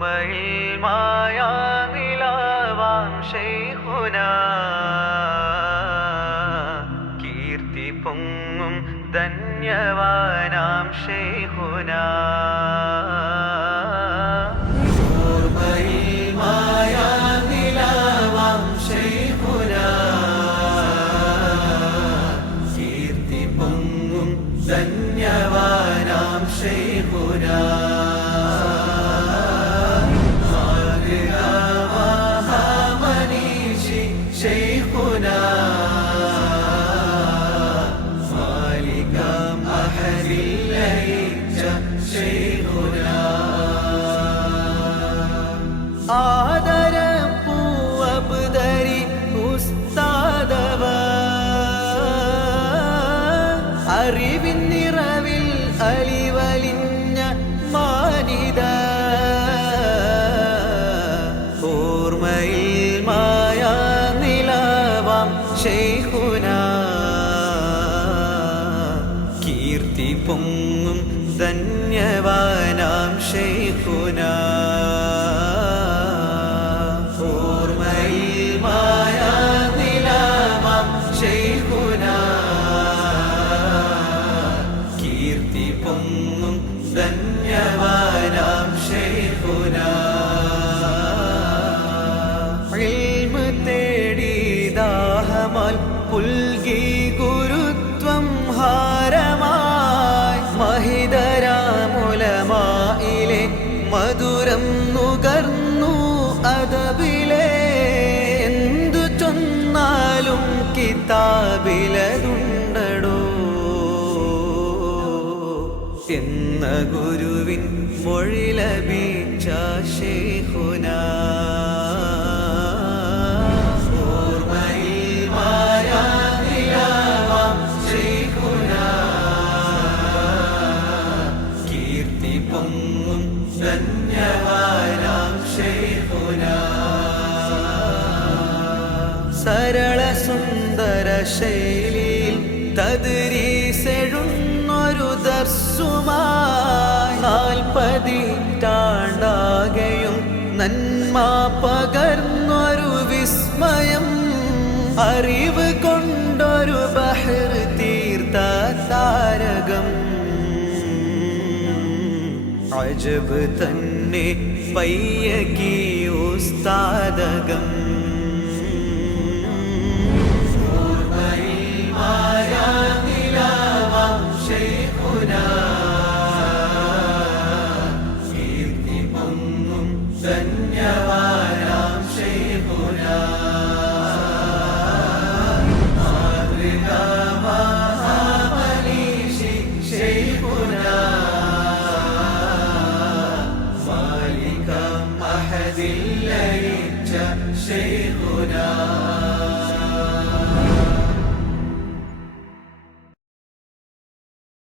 ഓർമ്മയിൽ മായാ നിലാവാം ശൈഖുന കീർത്തി പൊങ്ങും ധന്യവാനാം ശൈഹുന. ധന്യവാനാം ശൈഖുന അറിവിൻ നിറവിൽ അലിവലിഞ്ഞ മാനിത. ഓർമ്മയിൽ മായ നിലവാം ശേഖുന കീർത്തി പൊങ്ങും ധന്യവാനാം ശൈഖുന പുൽകി ഗുരുത്വം ഹാരമായി മഹിതരാമുലമായിലെ മധുരം നുകർന്നു അതബിലെ എന്തു ചൊന്നാലും കിതാബിലതുണ്ടടോ. എന്ന ഗുരുവിൻ മൊഴിലബീച്ച ശേഖുന. സരള സുന്ദര ശൈലിയിൽ തതിരീസെഴുന്നൊരു ദർസുമായി നാൽപ്പതിറ്റാണ്ടാകെയും നന്മ പകർന്നൊരു വിസ്മയം. അറിവ് കൊണ്ടൊരു ബഹർ തീർത്ത താരകം അജബ് തന്നെ ने पय्यकी उस्तादगम् sei, Senhor.